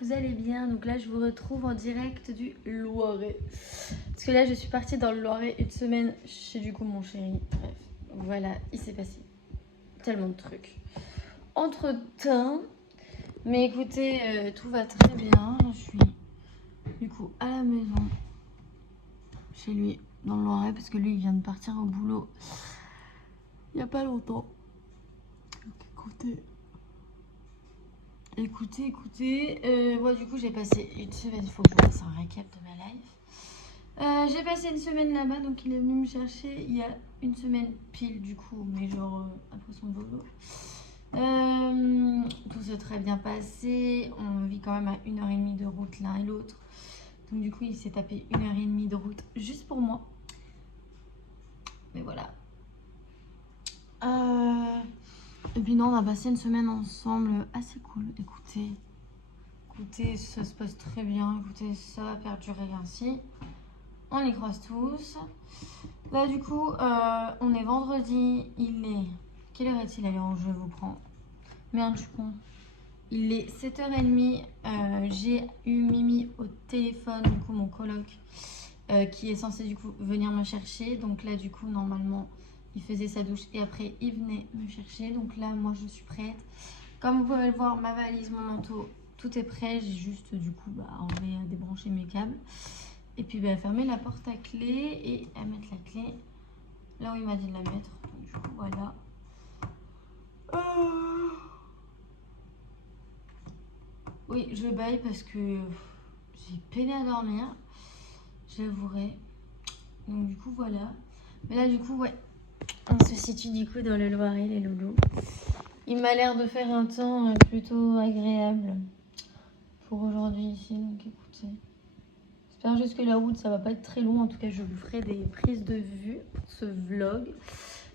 que vous allez bien. Donc là, je vous retrouve en direct du Loiret. Parce que là, je suis partie dans le Loiret une semaine chez du coup mon chéri. Bref, voilà, il s'est passé tellement de trucs. Entre-temps, mais écoutez, tout va très bien. Là, je suis du coup à la maison, chez lui, dans le Loiret, parce que lui, il vient de partir au boulot il n'y a pas longtemps. Donc écoutez, moi du coup j'ai passé une semaine, il faut que je fasse un récap de ma life. J'ai passé une semaine là-bas, donc il est venu me chercher il y a une semaine pile du coup, mais genre après son boulot. Tout s'est très bien passé, on vit quand même à 1h30 de route l'un et l'autre. Donc du coup il s'est tapé 1h30 de route juste pour moi. Mais voilà. Et puis non, on a passé une semaine ensemble assez cool. Écoutez, ça se passe très bien. Écoutez, ça va perdurer ainsi. On y croise tous. Là, du coup, on est vendredi. Il est... Quelle heure est-il? Allez, je vous prends. Merde, je suis con. Il est 7h30. J'ai eu Mimi au téléphone, du coup, mon coloc, qui est censé, du coup, venir me chercher. Donc là, du coup, normalement... Il faisait sa douche et après il venait me chercher. Donc là, moi, je suis prête. Comme vous pouvez le voir, ma valise, mon manteau, tout est prêt. J'ai juste, du coup, enlevé, débrancher mes câbles. Et puis, fermer la porte à clé et à mettre la clé là où il m'a dit de la mettre. Donc, du coup, voilà. Oui, je baille parce que j'ai peiné à dormir. J'avouerai. Donc, du coup, voilà. Mais là, du coup, ouais. On se situe du coup dans le Loiret, les loulous. Il m'a l'air de faire un temps plutôt agréable pour aujourd'hui ici, donc écoutez. J'espère juste que la route ça va pas être très long. En tout cas, je vous ferai des prises de vue pour ce vlog.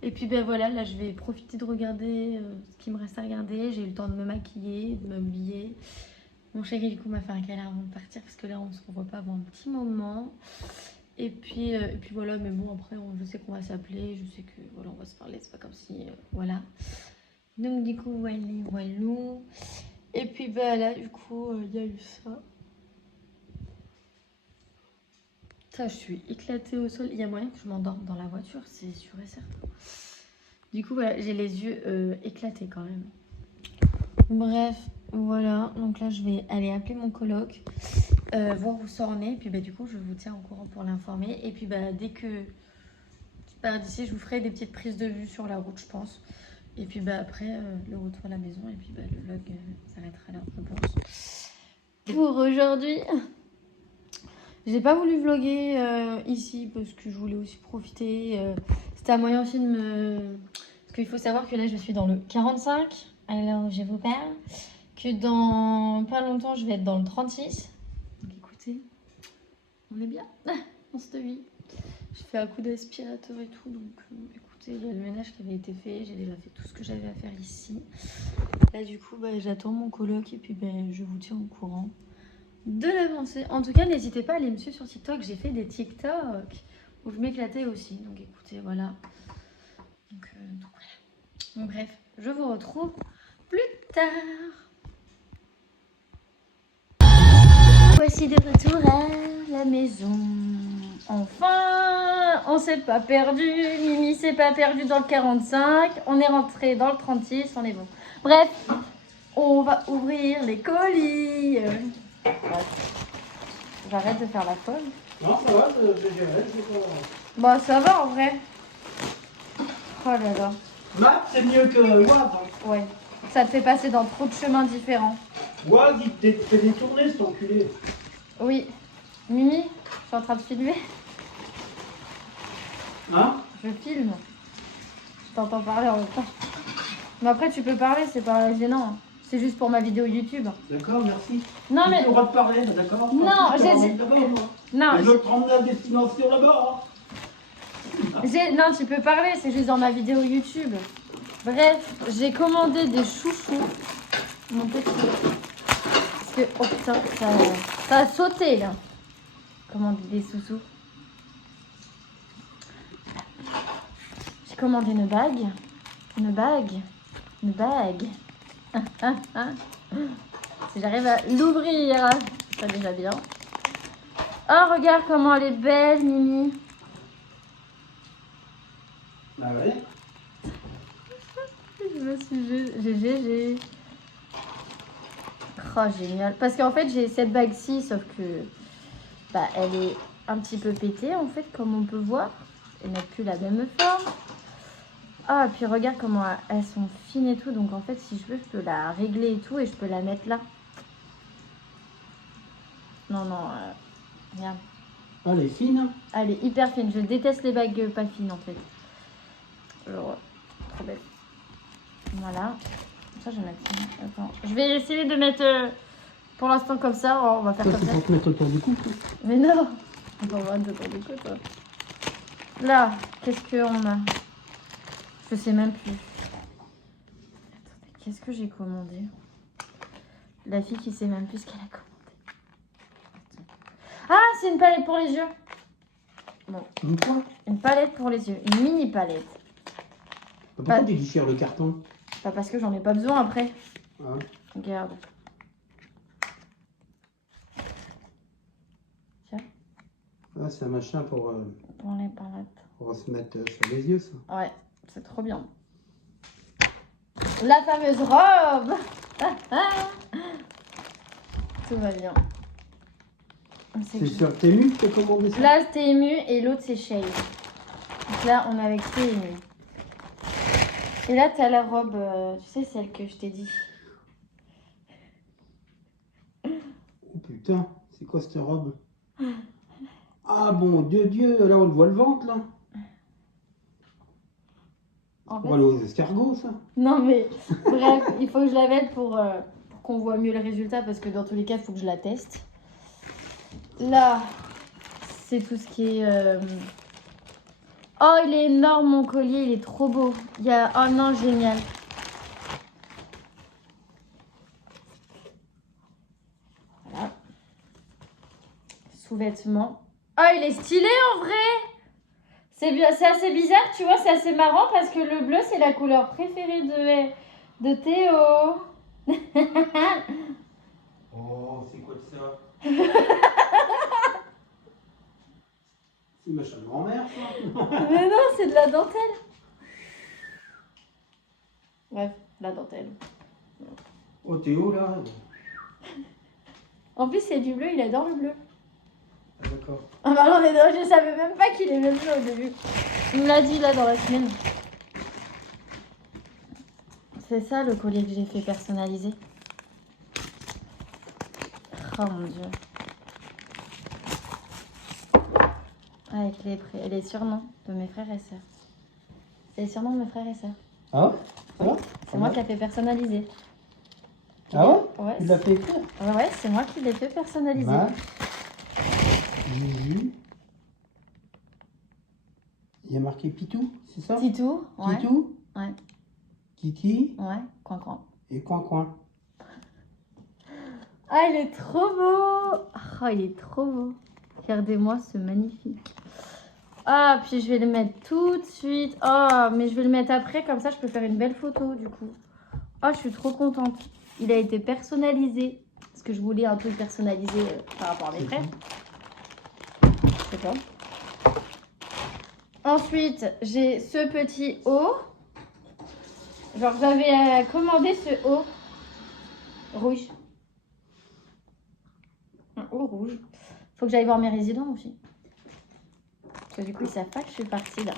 Et puis voilà, là je vais profiter de regarder ce qu'il me reste à regarder. J'ai eu le temps de me maquiller, de m'habiller. Mon chéri du coup m'a fait un câlin avant de partir parce que là on se revoit pas avant un petit moment. Et puis voilà, mais bon après je sais qu'on va s'appeler, je sais que voilà on va se parler, c'est pas comme si voilà. Donc du coup voilou. Et puis là du coup il y a eu ça. Ça je suis éclatée au sol, il y a moyen que je m'endorme dans la voiture, c'est sûr et certain. Du coup voilà, j'ai les yeux éclatés quand même. Bref, voilà, donc là je vais aller appeler mon coloc. Voir où ça en est, et puis du coup je vous tiens au courant pour l'informer. Et puis dès que je pars d'ici, je vous ferai des petites prises de vue sur la route, je pense. Et puis après le retour à la maison, et puis le vlog s'arrêtera là, je pense. Pour aujourd'hui, j'ai pas voulu vlogger ici parce que je voulais aussi profiter. C'était un moyen aussi de me... Parce qu'il faut savoir que là je suis dans le 45, alors je vous parle. Que dans pas longtemps je vais être dans le 36. Donc écoutez, on est bien, on se vit. Je fais un coup d'aspirateur et tout, donc écoutez, il y a le ménage qui avait été fait, j'ai déjà fait tout ce que j'avais à faire ici. Là du coup, j'attends mon coloc et puis je vous tiens au courant de l'avancée. En tout cas, n'hésitez pas à aller me suivre sur TikTok, j'ai fait des TikTok où je m'éclatais aussi, donc écoutez, voilà. Donc voilà. Donc bref, je vous retrouve plus tard. Voici de retour à la maison. Enfin, on s'est pas perdu. Mimi s'est pas perdu dans le 45. On est rentré dans le 36. On est bon. Bref, on va ouvrir les colis. J'arrête de faire la folle. Non, ça va, c'est géré. Bah, ça va en vrai. Oh là là. Matt, c'est mieux que Waz. Ouais. Ça te fait passer dans trop de chemins différents. Waz, il t'est détourné, cet enculé. Oui. Mimi, je suis en train de filmer. Hein? Je filme. Je t'entends parler en même temps. Mais après, tu peux parler, c'est pas gênant. C'est juste pour ma vidéo YouTube. D'accord, merci. Non, mais. Tu auras de parler, d'accord? Non, j'ai dit. Non, je vais te rendre à destination là-bas. non, tu peux parler, c'est juste dans ma vidéo YouTube. Bref, j'ai commandé des chouchous. Mon petit. Parce que, oh putain, ça a sauté là. Commandé des sous-sous. J'ai commandé une bague. Une bague. C'est si j'arrive à l'ouvrir. Ça déjà bien. Oh, regarde comment elle est belle, Mimi. Bah ouais. Je me suis GG. Oh, génial. Parce qu'en fait, j'ai cette bague-ci, sauf que bah, elle est un petit peu pétée, en fait, comme on peut voir. Elle n'a plus la même forme. Ah, et puis regarde comment elles sont fines et tout. Donc, en fait, si je veux, je peux la régler et tout et je peux la mettre là. Non, regarde. Ah, elle est fine. Elle est hyper fine. Je déteste les bagues pas fines, en fait. Alors, trop belle. Voilà. Ça, je vais mettre. Attends. Je vais essayer de mettre pour l'instant comme ça. Oh, on va faire Ça, comme c'est ça. pour te mettre autour du cou. Quoi. Mais non. On va mettre autour du cou, toi. Là, qu'est-ce qu'on a? Je sais même plus. Attendez, qu'est-ce que j'ai commandé? La fille qui sait même plus ce qu'elle a commandé. Ah, c'est une palette pour les yeux. Bon. Une quoi? Une palette pour les yeux. Une mini palette. Pourquoi tu déchires le carton? Pas parce que j'en ai pas besoin après. Ah. Regarde. Tiens. Ah, c'est un machin pour Les palettes. se mettre sur les yeux, ça. Ouais, c'est trop bien. La fameuse robe. Tout va bien. C'est sur Temu que tu as commandé ça? Là, c'est Temu et l'autre, c'est Shade. Donc là, on est avec Temu. Et là, tu as la robe, tu sais, celle que je t'ai dit. Oh putain, c'est quoi cette robe? Ah bon, Dieu, là on le voit le ventre là. En fait... On va aller aux escargots ça. Non mais, bref, il faut que je la mette pour qu'on voit mieux le résultat parce que dans tous les cas, il faut que je la teste. Là, c'est tout ce qui est... Oh, il est énorme mon collier, il est trop beau. Il y a... Oh non, génial. Voilà. Sous-vêtements. Oh, il est stylé en vrai. C'est assez bizarre, tu vois, c'est assez marrant parce que le bleu, c'est la couleur préférée de Théo. Oh, c'est quoi ça? C'est machin de grand-mère ça. Mais non, c'est de la dentelle. Bref, la dentelle. Oh Théo là. En plus, c'est du bleu, il adore le bleu. Ah, d'accord. Ah bah non, mais non, je savais même pas qu'il aimait le bleu au début. Il me l'a dit là dans la semaine. C'est ça le collier que j'ai fait personnaliser. Oh mon dieu. Avec les surnoms de mes frères et sœurs. C'est les surnoms de mes frères et sœurs. Ah ouais? C'est moi qui l'ai fait personnaliser. Ah ouais? Ouais. Tu l'as fait écrire? Ouais, c'est moi qui l'ai fait personnaliser. Max, Juju. Il y a marqué Pitou, c'est ça? Titou, ouais. Titou, Ouais. Kiki Ouais, coin. et Coin. Ah, il est trop beau. Oh, il est trop beau. Regardez-moi ce magnifique. Ah, puis je vais le mettre tout de suite. Oh, mais je vais le mettre après, comme ça je peux faire une belle photo du coup. Oh, je suis trop contente. Il a été personnalisé. Parce que je voulais un truc personnalisé par rapport à mes frères. C'est pas. Ensuite, j'ai ce petit haut. Genre, j'avais commandé ce haut rouge. Un haut rouge. Faut que j'aille voir mes résidents aussi. Parce que du coup, ils savent pas que je suis partie là.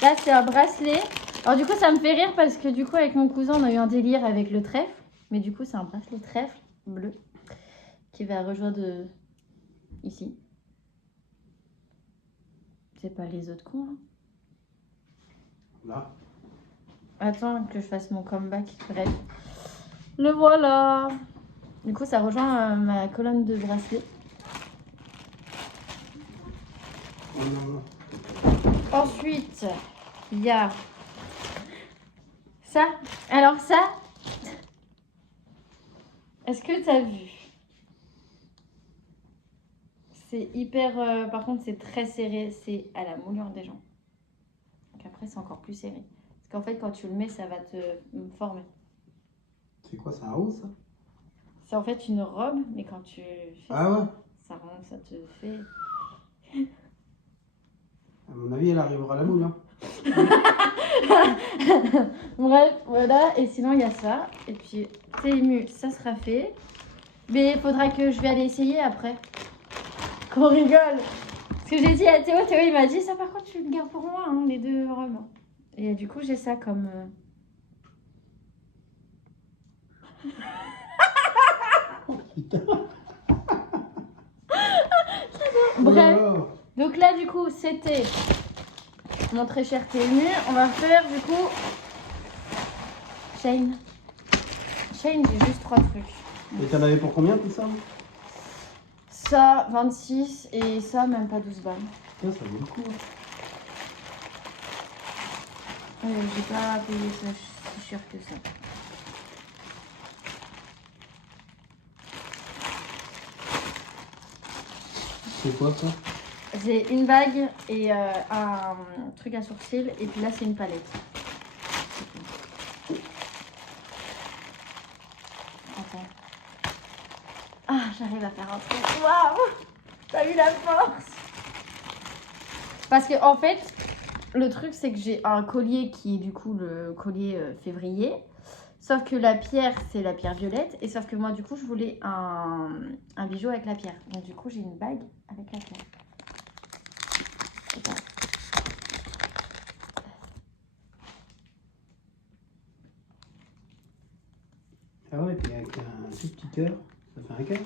Là, c'est un bracelet. Alors du coup, ça me fait rire parce que du coup, avec mon cousin, on a eu un délire avec le trèfle. Mais du coup, c'est un bracelet trèfle bleu qui va rejoindre ici. C'est pas les autres cons. Hein. Là. Attends que je fasse mon comeback. Bref. Le voilà. Du coup, ça rejoint ma colonne de bracelet. Oh, non. Ensuite, il y a ça. Alors ça, est-ce que tu as vu? C'est hyper... par contre, c'est très serré. C'est à la moulure des gens. Donc après, c'est encore plus serré. Parce qu'en fait, quand tu le mets, ça va te former. C'est quoi, c'est un haut ça? C'est en fait une robe, mais quand tu fais Ah ouais? ça remonte, ça te fait... À mon avis, elle arrivera à la moule. Hein. Bref, voilà. Et sinon, il y a ça. Et puis, PMU, ça sera fait. Mais il faudra que je vais aller essayer après. Qu'on rigole. Parce que j'ai dit à Théo, il m'a dit, ça par contre, tu le gardes pour moi, hein, les deux robes. Et du coup, j'ai ça comme... Putain. Bref. Oh. Donc là, du coup, c'était mon très cher PMU. On va faire, du coup... Shane. Shane, j'ai juste 3 trucs. Et t'en avais pour combien tout ça? Ça, 26. Et ça, même pas 12 balles. Ça vaut le coup. J'ai pas payé ça si cher que ça. C'est quoi ça? J'ai une bague et un truc à sourcils. Et puis là, c'est une palette. Attends. Ah, j'arrive à faire un truc. Waouh! T'as vu la force? Parce que, en fait, le truc, c'est que j'ai un collier qui est du coup le collier février. Sauf que la pierre, c'est la pierre violette. Et sauf que moi, du coup, je voulais un bijou avec la pierre. Donc, du coup, j'ai une bague avec la pierre. Attends. Ah ouais, puis avec un tout petit cœur, ça fait un cœur.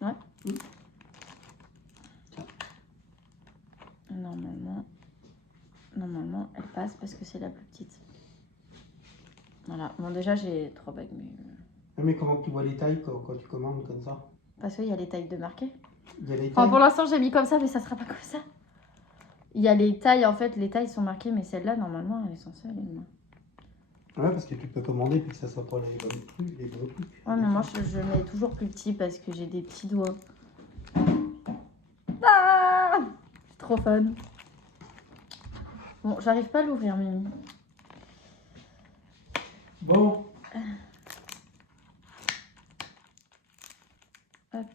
Ouais. Mmh. Tiens. Normalement, elle passe parce que c'est la plus petite. Voilà. Bon, déjà, j'ai 3 bagues, mais... Ah, mais comment tu vois les tailles quand tu commandes comme ça? Parce qu'il y a les tailles de marquées. Il y a les Enfin, tailles? pour l'instant, j'ai mis comme ça, mais ça sera pas comme ça. Il y a les tailles, en fait, les tailles sont marquées, mais celle-là, normalement, elle est censée aller loin. Ouais, parce que tu peux commander puis que ça soit pas les bonnes trucs, les bons trucs. Ouais, mais moi, je mets toujours plus petit parce que j'ai des petits doigts. Ah, c'est trop fun. Bon, j'arrive pas à l'ouvrir, Mimi. Bon. Hop.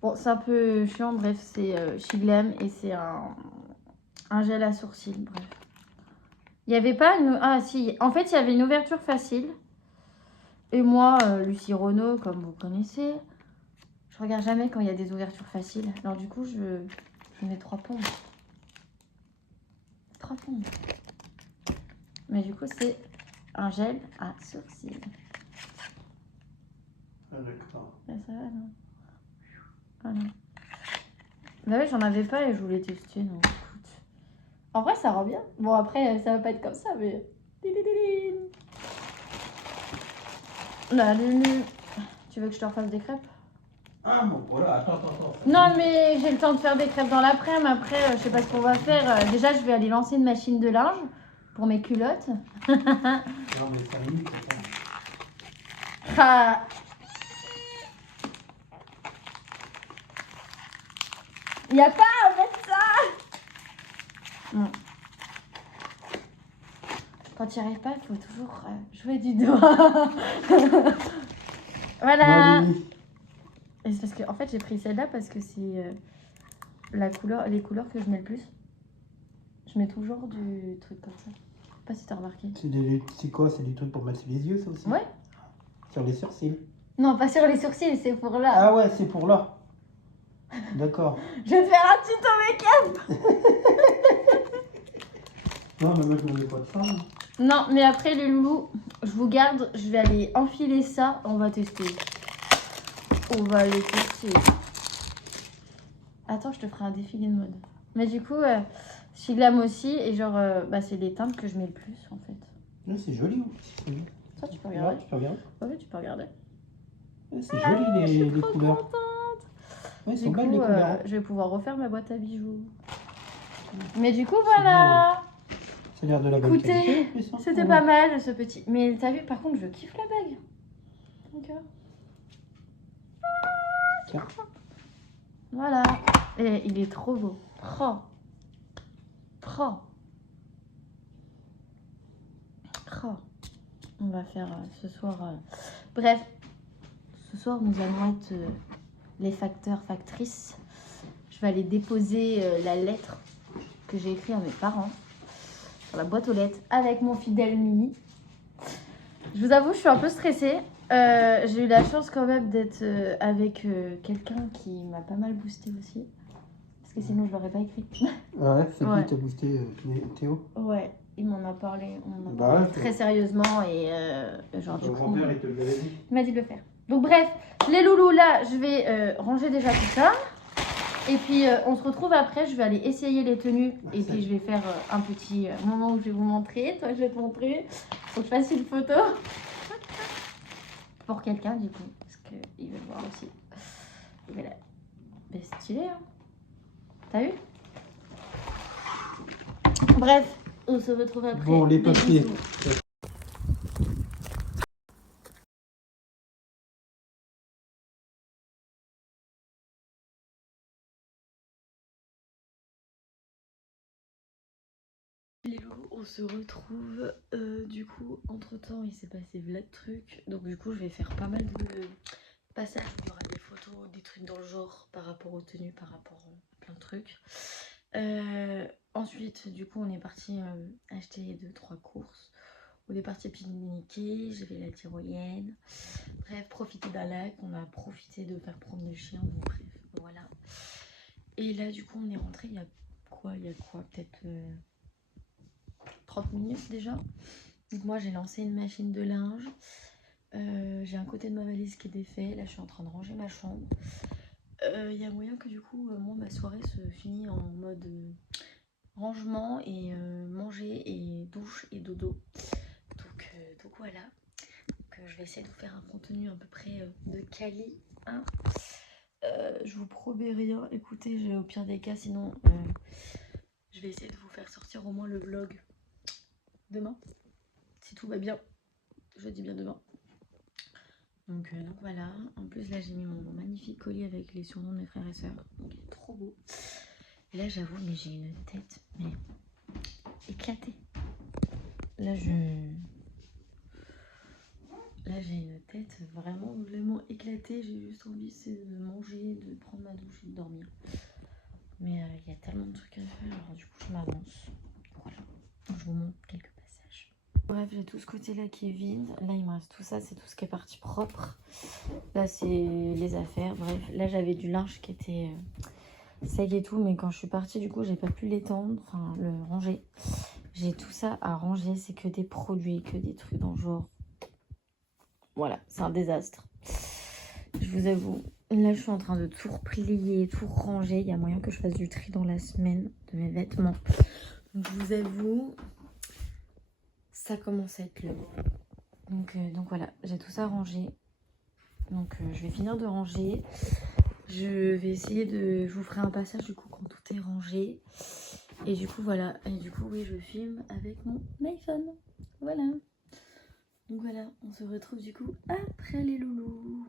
Bon, c'est un peu chiant, bref, c'est Shiglam et c'est un gel à sourcils, bref. Il n'y avait pas une... Ah, si, en fait, il y avait une ouverture facile. Et moi, Lucie Renaud, comme vous connaissez, je regarde jamais quand il y a des ouvertures faciles. Alors du coup, je mets 3 pompes. 3 pompes. Mais du coup, c'est un gel à sourcils. Ah, d'accord. Là, ça va, non? Ah non. Bah oui, j'en avais pas et je voulais tester, donc écoute. En vrai, ça rend bien. Bon, après, ça va pas être comme ça, mais... La Lulu. Tu veux que je te refasse des crêpes? Ah bon, voilà, attends. Non, mais j'ai le temps de faire des crêpes dans l'après-midi. Après, je sais pas ce qu'on va faire. Déjà, je vais aller lancer une machine de linge pour mes culottes. Non, mais 5 minutes, c'est ça. Ah. Y a pas à mettre ça. Non. Quand tu n'y arrives pas, il faut toujours jouer du doigt. Voilà. Bon, Et c'est parce que, en fait, j'ai pris celle-là parce que c'est les couleurs que je mets le plus. Je mets toujours du truc comme ça. Je sais pas si t'as remarqué. c'est quoi? C'est du truc pour mettre sur les yeux, ça aussi? Ouais. Sur les sourcils? Non, pas sur les sourcils, c'est pour là. Ah ouais, c'est pour là. D'accord. Je vais te faire un tuto make-up. Non, mais moi, je ne voulais pas de ça. Hein. Non, mais après, les loulous, je vous garde. Je vais aller enfiler ça. On va tester. On va aller tester. Attends, je te ferai un défilé de mode. Mais du coup, Shiglam aussi. Et genre, c'est les teintes que je mets le plus, en fait. Ouais, c'est joli. Ça, tu peux regarder. Ouais, tu peux regarder. Oui, tu peux regarder. Ouais, c'est joli les trop couleurs. contente. Ouais, Du sont belles coup, les couleurs. je vais pouvoir refaire ma boîte à bijoux. Mais du coup, voilà. Ça a l'air de la bonne Écoutez, qualité. En plus, hein. c'était Ouais. pas mal ce petit. Mais t'as vu, par contre, je kiffe la bague. Donc, Tiens. voilà. Et il est trop beau. Oh. On va faire ce soir. Bref. ce soir, nous allons être les facteurs, factrices. Je vais aller déposer la lettre que j'ai écrite à mes parents sur la boîte aux lettres avec mon fidèle Mimi. Je vous avoue, je suis un peu stressée. J'ai eu la chance quand même d'être avec quelqu'un qui m'a pas mal boosté aussi. Parce que sinon, je l'aurais pas écrit. Ah ouais, c'est Ouais. qui t'a boosté, Théo? Ouais, il m'en a parlé. On en a Bah parlé ouais, très sérieusement et genre du Ton coup, grand-père, il te l'avait dit. il m'a dit de le faire. Donc bref, les loulous, là, je vais ranger déjà tout ça. Et puis, on se retrouve après. Je vais aller essayer les tenues. Et puis, je vais faire un petit moment où je vais vous montrer. Toi, je vais te montrer. Faut que je fasse une photo. Pour quelqu'un, du coup. Parce qu'il veut le voir aussi. Et voilà. Mais c'est stylé, hein. T'as vu? Bref, on se retrouve après. Bon, les Des papiers. bisous. Les loulous, on se retrouve. Du coup, entre temps, il s'est passé plein de trucs. Donc, du coup, je vais faire pas mal de passages où il y aura des photos, des trucs dans le genre par rapport aux tenues, par rapport à plein de trucs. Ensuite, du coup, on est parti acheter 2-3 courses. On est parti pique-niquer, j'ai fait la tyrolienne. Bref, profiter d'un lac. On a profité de faire promener le chien. Donc, bref, voilà. Et là, du coup, on est rentré il y a quoi peut-être 30 minutes déjà. Donc moi j'ai lancé une machine de linge. J'ai un côté de ma valise qui est défait. Là je suis en train de ranger ma chambre. Il y a moyen que du coup moi ma soirée se finit en mode rangement et manger et douche et dodo. Donc voilà. Donc, je vais essayer de vous faire un contenu à peu près de quali. Hein. Je vous promets rien. Écoutez, au pire des cas, sinon je vais essayer de vous faire sortir au moins le vlog demain, si tout va bien. Je dis bien demain. Donc voilà. En plus là j'ai mis mon magnifique collier avec les surnoms de mes frères et sœurs. Donc il est trop beau. Et là j'avoue mais j'ai une tête mais éclatée. Là j'ai une tête vraiment éclatée. J'ai juste envie de manger, de prendre ma douche et de dormir. Mais il y a tellement de trucs à faire. Alors du coup je m'avance. Voilà. Je vous montre quelques passages. Bref, j'ai tout ce côté-là qui est vide. Là, il me reste tout ça. C'est tout ce qui est parti propre. Là, c'est les affaires. Bref, là, j'avais du linge qui était sec et tout. Mais quand je suis partie, du coup, j'ai pas pu l'étendre. Enfin, le ranger. J'ai tout ça à ranger. C'est que des produits, que des trucs dans le genre. Voilà, c'est un désastre. Je vous avoue. Là, je suis en train de tout replier, tout ranger. Il y a moyen que je fasse du tri dans la semaine de mes vêtements. Donc, je vous avoue... Ça commence à être long. Donc voilà, j'ai tout ça rangé. Donc je vais finir de ranger. Je vais essayer de... Je vous ferai un passage du coup quand tout est rangé. Et du coup voilà. Et du coup oui, je filme avec mon iPhone. Voilà. Donc voilà, on se retrouve du coup après les loulous.